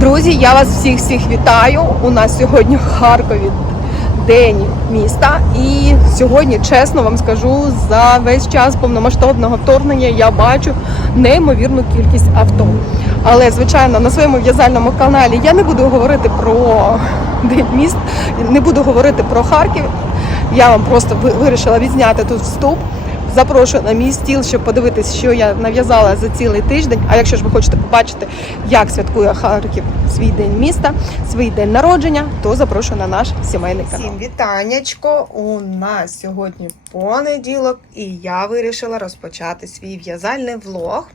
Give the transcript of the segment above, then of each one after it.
Друзі, я вас всіх всіх вітаю. У нас сьогодні в Харкові день міста. І сьогодні, чесно вам скажу, за весь час повномасштабного вторгнення я бачу неймовірну кількість авто. Але, звичайно, на своєму в'язальному каналі я не буду говорити про день міст, не буду говорити про Харків. Я вам просто вирішила відзняти тут вступ. Запрошую на мій стіл, щоб подивитись, що я нав'язала за цілий тиждень. А якщо ж ви хочете побачити, як святкує Харків свій день міста, свій день народження, то запрошую на наш сімейний канал. Всім вітаннячко! У нас сьогодні понеділок, і я вирішила розпочати свій в'язальний влог.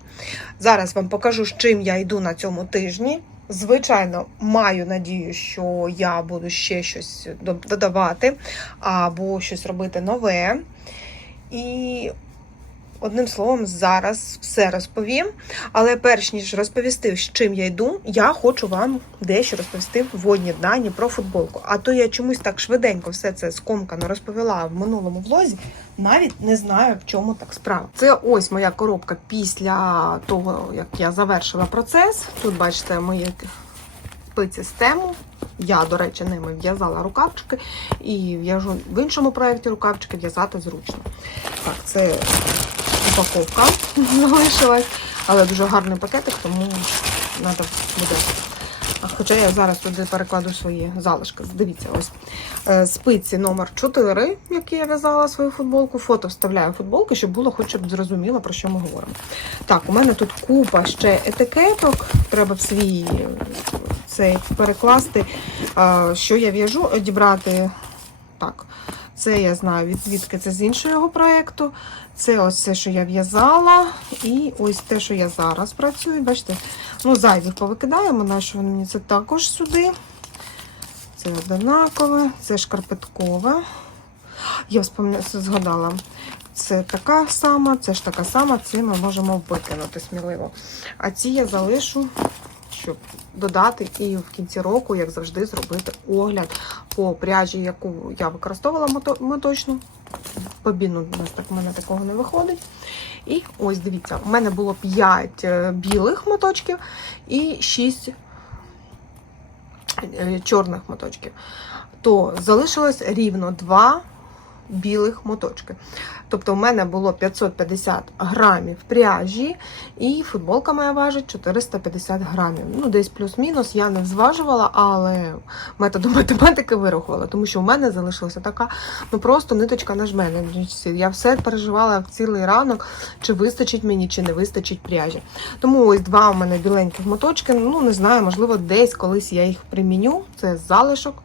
Зараз вам покажу, з чим я йду на цьому тижні. Звичайно, маю надію, що я буду ще щось додавати або щось робити нове. І одним словом, зараз все розповім. Але перш ніж розповісти, з чим я йду, я хочу вам дещо розповісти в водні дані про футболку. А то я чомусь так швиденько все це скомкано розповіла в минулому влозі. Навіть не знаю, в чому так справа. Це ось моя коробка після того, як я завершила процес. Тут бачите мої спиці з тему. Я, до речі, ними в'язала рукавчики і в'яжу в іншому проєкті рукавчики в'язати зручно. Так, це упаковка залишилась, але дуже гарний пакетик, тому треба буде. Хоча я зараз туди перекладу свої залишки. Дивіться, ось е, спиці номер 4, які я в'язала свою футболку. Фото вставляю футболки, щоб було хоча б зрозуміло, про що ми говоримо. Так, у мене тут купа ще етикеток. Треба в свій е, цей перекласти, е, що я в'яжу, одібрати. Так, це я знаю від звідки це з іншого проєкту. Це ось все, що я в'язала. І ось те, що я зараз працюю. Бачите, ну зайвих повикидаємо, на що вони мені це також сюди. Це однакове, це шкарпеткове. Я згадала. Це така сама, це ж така сама, ці ми можемо викинути сміливо. А ці я залишу, щоб додати і в кінці року, як завжди, зробити огляд по пряжі, яку я використовувала моточну. Побіну у нас так в мене такого не виходить. І ось дивіться, у мене було 5 білих моточків і 6 е, чорних моточків. То залишилось рівно 2 білих моточки. Тобто у мене було 550 грамів пряжі, і футболка моя важить 450 грамів. Ну, десь плюс-мінус, я не зважувала, але методом математики вирахувала, тому що у мене залишилася така, ну просто ниточка на жмені. Я все переживала в цілий ранок, чи вистачить мені, чи не вистачить пряжі. Тому ось два у мене біленьких моточки. Ну, не знаю, можливо, десь колись я їх приміню. Це залишок.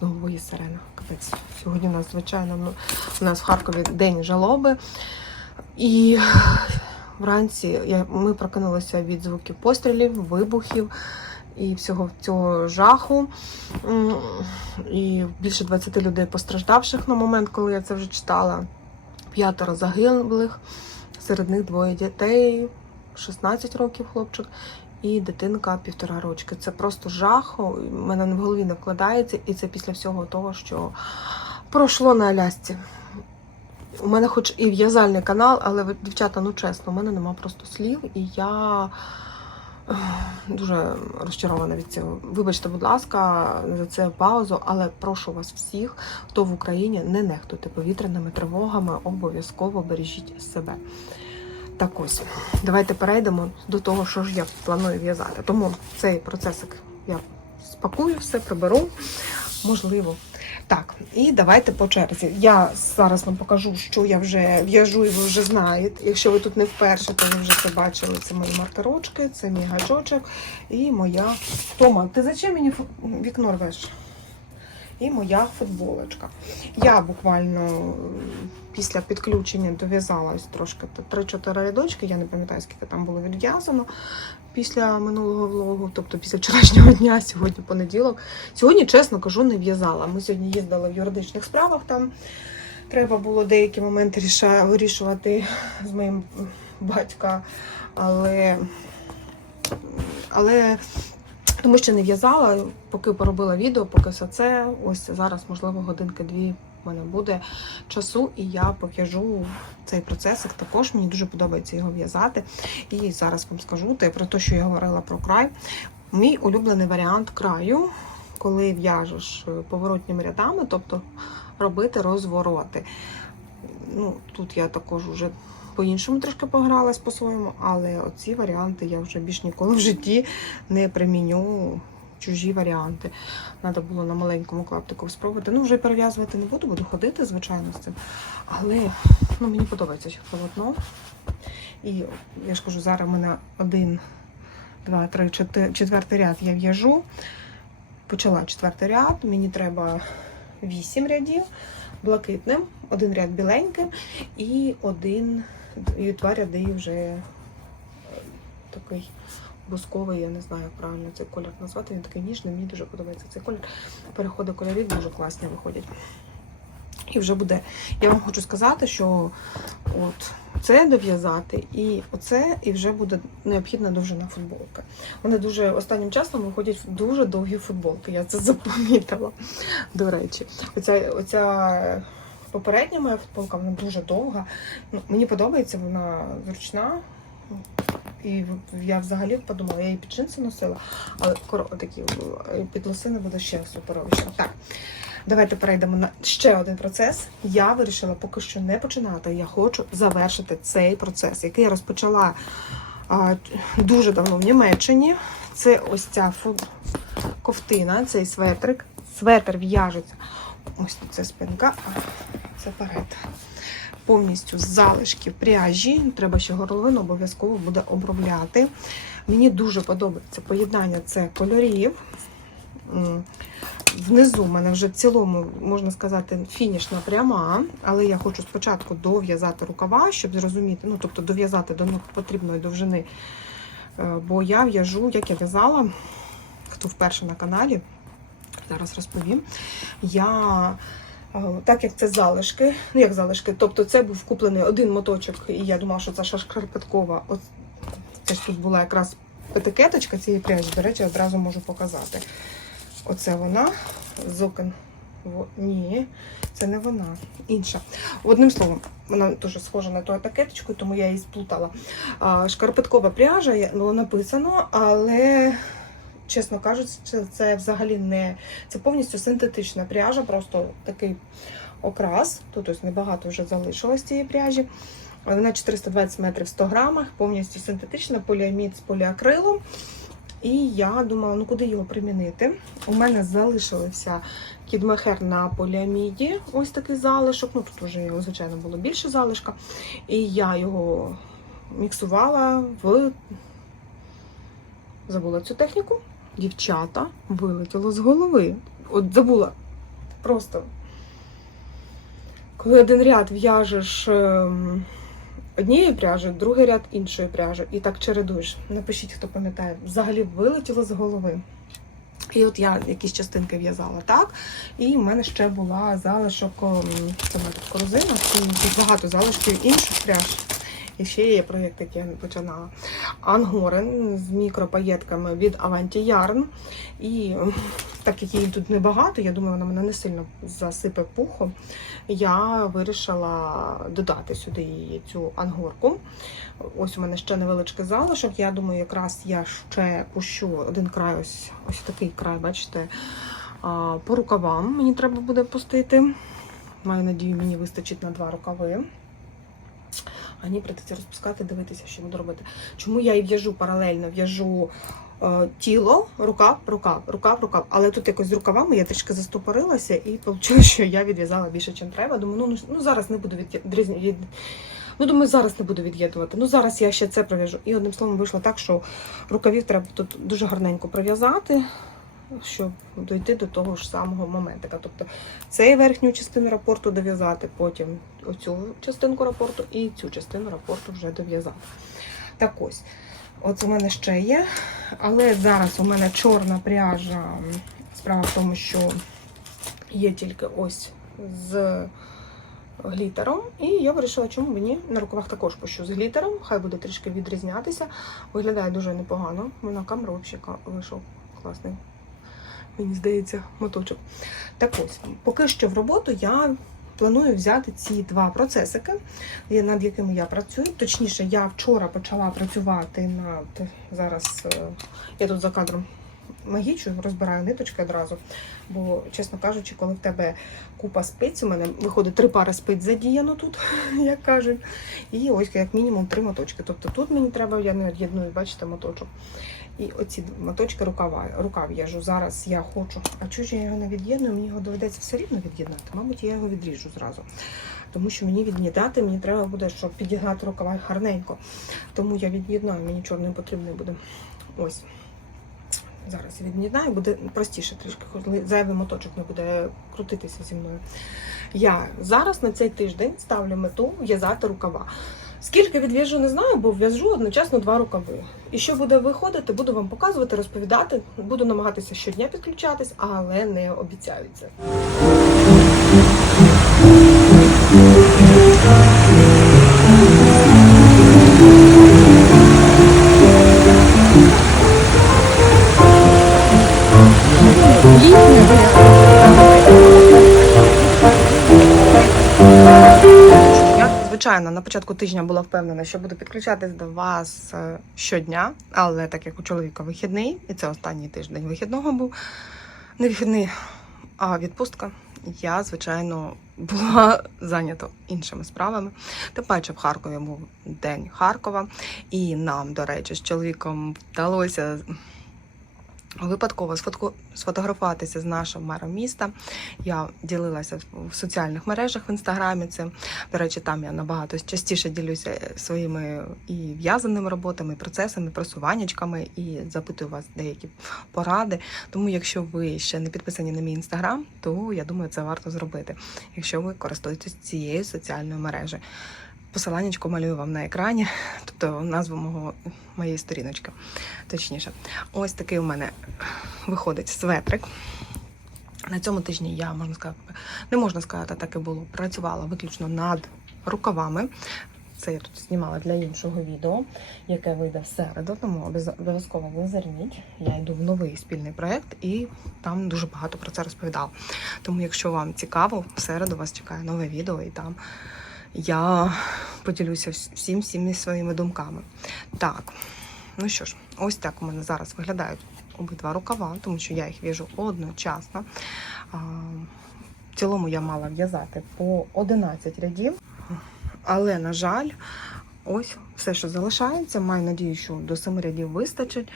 Знову є сирена. Капець. Сьогодні у нас, звичайно, ну, у нас в Харкові день жалоби. І вранці я, ми прокинулися від звуків пострілів, вибухів і всього цього жаху. І більше 20 людей постраждавших на момент, коли я це вже читала. П'ятеро загиблих, серед них двоє дітей, 16 років хлопчик. І дитинка півтора рочки. Це просто жах. У мене в голові не вкладається, і це після всього того, що пройшло на Алясці. У мене хоч і в'язальний канал, але дівчата, ну чесно, у мене нема просто слів, і я дуже розчарована від цього. Вибачте, будь ласка, за це паузу, але прошу вас всіх, хто в Україні, не нехтуйте повітряними тривогами, обов'язково бережіть себе. Так ось, давайте перейдемо до того, що ж я планую в'язати. Тому цей процесик я спакую, все приберу, можливо. Так, і давайте по черзі. Я зараз вам покажу, що я вже в'яжу, і ви вже знаєте. Якщо ви тут не вперше, то ви вже це бачили. Це мої маркерочки, це мій гачочок і моя. Тома, ти зачем мені вікно рвеш? І моя футболочка. Я буквально після підключення дов'язала ось трошки 3-4 рядочки. Я не пам'ятаю, скільки там було відв'язано після минулого влогу, тобто після вчорашнього дня, сьогодні понеділок. Сьогодні, чесно кажу, не в'язала. Ми сьогодні їздили в юридичних справах. Там треба було деякі моменти вирішувати з моїм батька, але, але тому що не в'язала, поки поробила відео, поки все це. Ось зараз, можливо, годинки-дві в мене буде часу, і я пов'яжу цей процесик. Також мені дуже подобається його в'язати. І зараз вам скажу те про те, що я говорила про край. Мій улюблений варіант краю, коли в'яжеш поворотніми рядами, тобто робити розвороти. Ну, тут я також вже по-іншому трошки погралась по-своєму, але оці варіанти я вже більш ніколи в житті не приміню чужі варіанти. Треба було на маленькому клаптику спробувати. Ну, вже перев'язувати не буду, буду ходити, звичайно, з цим. Але ну, мені подобається полотно. І я ж кажу, зараз в мене один, два, три, четвертий ряд я в'яжу. Почала четвертий ряд, мені треба вісім рядів блакитним, один ряд біленьким і один, і ряди вже е, такий бусковий, я не знаю, як правильно цей колір назвати. Він такий ніжний, мені дуже подобається цей колір. Переходи кольорів дуже класні виходять. І вже буде. Я вам хочу сказати, що от це дов'язати, і оце, і вже буде необхідна довжина футболки. Вони дуже останнім часом виходять дуже довгі футболки. Я це запомітила. До речі, оця, оця попередня моя футболка, вона дуже довга. Ну, мені подобається, вона зручна. І я взагалі подумала, я її під джинси носила, але такі е, під лосини буде ще суперовіше. Так, давайте перейдемо на ще один процес. Я вирішила поки що не починати. Я хочу завершити цей процес, який я розпочала а, дуже давно в Німеччині. Це ось ця фу- ковтина, цей светрик. Светр в'яжеться. Ось тут це спинка, а це перед. Повністю з залишків пряжі. Треба ще горловину обов'язково буде обробляти. Мені дуже подобається поєднання це кольорів. Внизу в мене вже в цілому, можна сказати, фінішна пряма, але я хочу спочатку дов'язати рукава, щоб зрозуміти, ну тобто дов'язати до потрібної довжини. Е, Бо я в'яжу, як я в'язала, хто вперше на каналі, зараз розповім. Я е, так як це залишки, ну як залишки, тобто це був куплений один моточок, і я думала, що це шаркарпеткова. От це ж тут була якраз етикеточка цієї пряжі, до речі, одразу можу показати. Оце вона з окон. Во- Ні, це не вона, інша. Одним словом, вона дуже схожа на ту етикеточку, тому я її сплутала. Шкарпеткова пряжа, ну, написано, але, чесно кажучи, це, це взагалі не це повністю синтетична пряжа, просто такий окрас. Тут ось небагато вже залишилось цієї пряжі. Вона 420 метрів в 100 грамах, повністю синтетична, поліамід з поліакрилом. І я думала, ну куди його примінити. У мене залишився кідмехер на поліаміді, ось такий залишок. Ну тут вже звичайно, було більше залишка. І я його міксувала в забула цю техніку. Дівчата вилетіло з голови. От забула. Просто коли один ряд в'яжеш ем, однією пряжею, другий ряд іншою пряжею, і так чередуєш. Напишіть, хто пам'ятає, взагалі вилетіло з голови. І от я якісь частинки в'язала так. І в мене ще була залишок, ем, це в мене тут корзина, багато залишків інших пряж. І ще є проєкт, який я починала. Ангорен з мікропаєтками від Avanti Yarn. І так як її тут небагато, я думаю, вона мене не сильно засипе пухом. Я вирішила додати сюди її цю ангорку. Ось у мене ще невеличкий залишок. Я думаю, якраз я ще пущу один край, ось ось такий край, бачите, по рукавам мені треба буде пустити. Маю надію, мені вистачить на два рукави. А ні, придеться розпускати, дивитися, що буду робити. Чому я і в'яжу паралельно, в'яжу е, тіло, рукав, рукав, рукав, рукав. Але тут якось з рукавами я трішки застопорилася і вийшло, що я відв'язала більше, ніж треба. Думаю, ну, ну зараз не буду від... Ну, думаю, зараз не буду від'єднувати. Ну, зараз я ще це пров'яжу. І одним словом вийшло так, що рукавів треба тут дуже гарненько пров'язати, щоб дойти до того ж самого моментика. Тобто цей верхню частину рапорту дов'язати, потім оцю частинку рапорту і цю частину рапорту вже дов'язати. Так ось, от у мене ще є, але зараз у мене чорна пряжа. Справа в тому, що є тільки ось з глітером. І я вирішила, чому мені на рукавах також пущу з глітером. Хай буде трішки відрізнятися. Виглядає дуже непогано. На камеру взагалі вийшов класний. Мені здається, моточок. Так ось, поки що в роботу я планую взяти ці два процесики, над якими я працюю. Точніше, я вчора почала працювати над зараз. е, Я тут за кадром магічу, розбираю ниточки одразу. Бо, чесно кажучи, коли в тебе купа спиць, у мене виходить три пари спиць задіяно тут, як кажуть. І ось як мінімум три моточки. Тобто тут мені треба, я не від'єдную, бачите, моточок. І оці моточки рукава, рукав в'яжу. Зараз я хочу. А чого ж я його не від'єдную? Мені його доведеться все рівно від'єднати. Мабуть, я його відріжу зразу. Тому що мені від'єднати, мені треба буде, щоб підігнати рукава гарненько. Тому я від'єднаю, мені чорний потрібний буде. Ось. Зараз я від'єднаю, буде простіше трішки, коли зайвий моточок не буде крутитися зі мною. Я зараз на цей тиждень ставлю мету в'язати рукава. Скільки відв'яжу, не знаю, бо в'яжу одночасно два рукави. І що буде виходити, буду вам показувати, розповідати. Буду намагатися щодня підключатись, але не обіцяю це. Звичайно, на початку тижня була впевнена, що буду підключатись до вас е, щодня, але так як у чоловіка вихідний, і це останній тиждень вихідного був не вихідний, а відпустка. Я, звичайно, була зайнята іншими справами. Тим паче в Харкові був день Харкова, і нам, до речі, з чоловіком вдалося випадково сфотографуватися з нашим мером міста. Я ділилася в соціальних мережах в інстаграмі. Це до речі, там я набагато частіше ділюся своїми і в'язаними роботами, і процесами, просуваннячками і запитую вас деякі поради. Тому, якщо ви ще не підписані на мій інстаграм, то я думаю, це варто зробити, якщо ви користуєтесь цією соціальною мережею. Посиланнячко малюю вам на екрані, тобто назву мого моєї сторіночки. Точніше, ось такий у мене виходить светрик. На цьому тижні я можна сказати, не можна сказати, так і було. Працювала виключно над рукавами. Це я тут знімала для іншого відео, яке вийде в середу, тому обов'язково ви зверніть. Я йду в новий спільний проєкт і там дуже багато про це розповідала. Тому, якщо вам цікаво, в середу вас чекає нове відео, і там я поділюся всім всіми своїми думками. Так, ну що ж, ось так у мене зараз виглядають обидва рукава, тому що я їх в'яжу одночасно. В цілому я мала в'язати по 11 рядів, але, на жаль, ось все, що залишається. Маю надію, що до 7 рядів вистачить,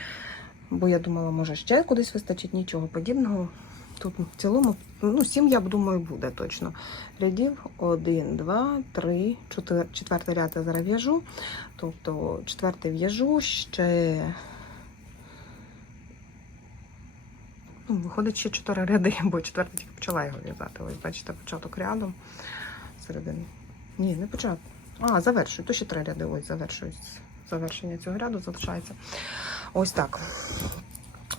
бо я думала, може ще кудись вистачить, нічого подібного. Тут в цілому, ну, 7, я думаю, буде точно. Рядів 1, 2, 3, 4, четвертий ряд я зараз в'яжу. Тобто четвертий в'яжу ще Ну, виходить ще чотири ряди, бо четвертий тільки почала його в'язати. Ось, бачите, початок ряду середини. Ні, не початок. А, завершую. То ще три ряди. Ось завершують. Завершення цього ряду залишається. Ось так.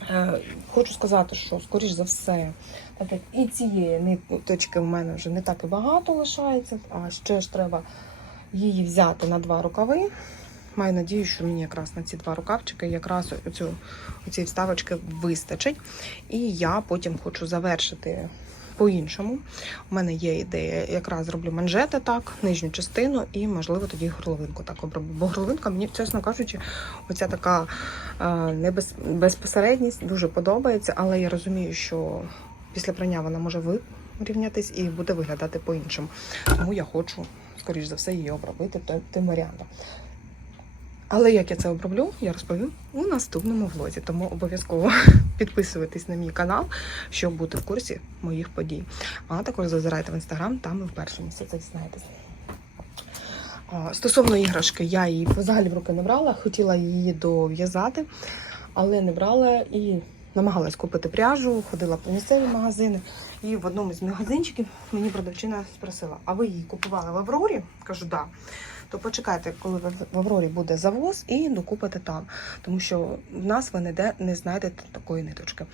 Е, хочу сказати, що, скоріш за все, і цієї ниточки в мене вже не так і багато лишається, а ще ж треба її взяти на два рукави. Маю надію, що мені якраз на ці два рукавчики якраз оцю, оці вставочки вистачить. І я потім хочу завершити по-іншому. У мене є ідея, якраз зроблю манжети так, нижню частину, і, можливо, тоді горловинку так оброблю. Бо горловинка мені, чесно кажучи, оця така е, небез, безпосередність дуже подобається, але я розумію, що після прання вона може вирівнятись і буде виглядати по-іншому. Тому я хочу, скоріш за все, її обробити тим- тим варіантом. Але як я це оброблю, я розповім у наступному влозі. Тому обов'язково підписуйтесь на мій канал, щоб бути в курсі моїх подій. А також зазирайте в інстаграм, там ви в першому все це дізнаєтесь. Стосовно іграшки, я її взагалі в руки не брала, хотіла її дов'язати, але не брала і намагалась купити пряжу, ходила по місцеві магазини. І в одному з магазинчиків мені продавчина спросила: а ви її купували в Аврорі? Кажу, так. Да то почекайте, коли в Аврорі буде завоз, і докупите там. Тому що в нас ви ніде не знайдете такої ниточки.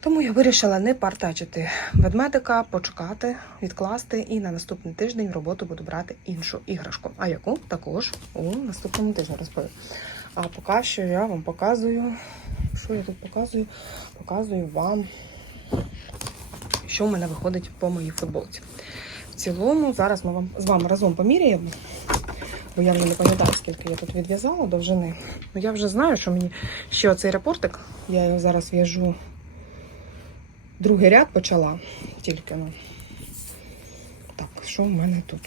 Тому я вирішила не партачити ведмедика, почекати, відкласти, і на наступний тиждень в роботу буду брати іншу іграшку. А яку також у наступному тижні розповім. А поки що я вам показую, що я тут показую, показую вам, що в мене виходить по моїй футболці. В цілому, зараз ми вам з вами разом поміряємо. Бо я не пам'ятаю, скільки я тут відв'язала довжини. Ну я вже знаю, що мені ще оцей рапортик, я його зараз в'яжу. Другий ряд почала тільки ну. Так, що в мене тут?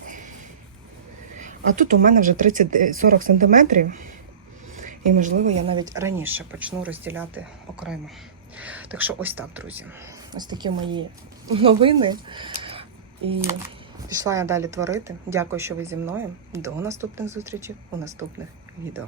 А тут у мене вже 30, 40 сантиметрів. І, можливо, я навіть раніше почну розділяти окремо. Так що ось так, друзі. Ось такі мої новини. І пішла я далі творити. Дякую, що ви зі мною. До наступних зустрічей у наступних відео.